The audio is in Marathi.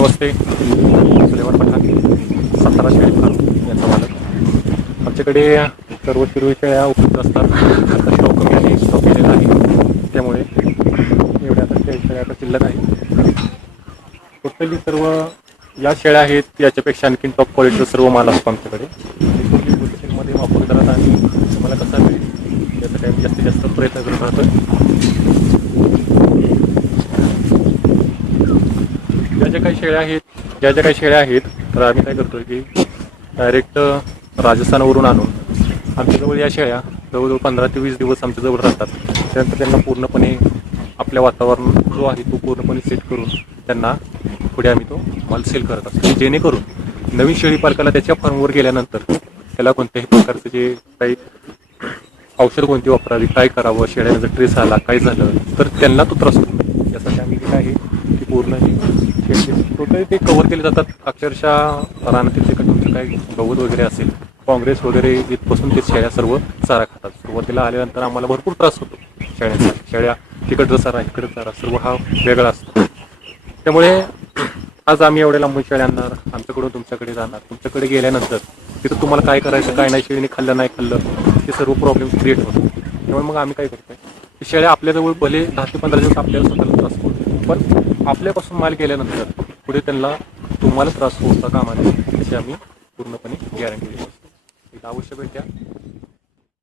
नमस्ते. सुलेमान पठाण सातारा शेळी फार्म यांचा मालक. आमच्याकडे सर्व शिरोळी या उपलब्ध असतात. आता स्टॉक कमी आहे स्टॉक केलेला आहे. त्यामुळे एवढ्या आता शेळी शेळ्या आता शिल्लक आहे टोटली सर्व या शेळ्या आहेत याच्यापेक्षा आणखीन टॉप क्वालिटीचं सर्व माल असतो आमच्याकडे. मध्ये वापर करत आणि तुम्हाला कसा मिळेल यासाठी आम्ही जास्तीत जास्त प्रयत्न करत राहतो ज्या काही शेळ्या आहेत ज्या ज्या काही शेळ्या आहेत तर आम्ही काय करतोय की डायरेक्ट राजस्थानवरून आणून आमच्याजवळ या शेळ्या जवळजवळ पंधरा ते वीस दिवस आमच्याजवळ राहतात त्यानंतर त्यांना पूर्णपणे आपल्या वातावरण जो आहे तो पूर्णपणे सेट करून त्यांना पुढे आम्ही तो माल सेल करत असतो जेणेकरून नवीन शेळी पालकाला त्याच्या फॉर्मवर गेल्यानंतर त्याला कोणत्याही प्रकारचे जे काही औषध कोणती वापरावी काय करावं शेळ्याला ट्रेस आला काय झालं तर त्यांना तो त्रास होतो नाही. यासाठी आम्ही जे आहे की पूर्ण हे शेळी टोटली ते कव्हर केले जातात. अक्षरशः रानातील जे काही तुमचं काही गवत वगैरे असेल काँग्रेस वगैरे इथपासून ते शेळ्या सर्व चारा खातात. सुरुवातीला आल्यानंतर आम्हाला भरपूर त्रास होतो शेळ्यांचा. शेळ्या तिकडचा चारा इकडचा चारा सर्व हा वेगळा असतो. त्यामुळे आज आम्ही एवढ्या लांबून शेळ्या आणणार आमच्याकडून तुमच्याकडे जाणार. तुमच्याकडे गेल्यानंतर तिथं तुम्हाला काय करायचं काय नाही शेळीने खाल्लं नाही खाल्लं ते सर्व प्रॉब्लेम क्रिएट होतो त्यामुळे मग आम्ही काय करतोय शेळ्या आपल्याजवळ भले दहा ते पंधरा दिवस आपल्याला स्वतःला त्रास होतो. पण आपल्यापासून माल गेल्यानंतर पुढे त्यांना तुम्हाला त्रास होता कामा नये याची आम्ही पूर्णपणे गॅरंटी देऊ असतो. एकदा अवश्य भेट द्या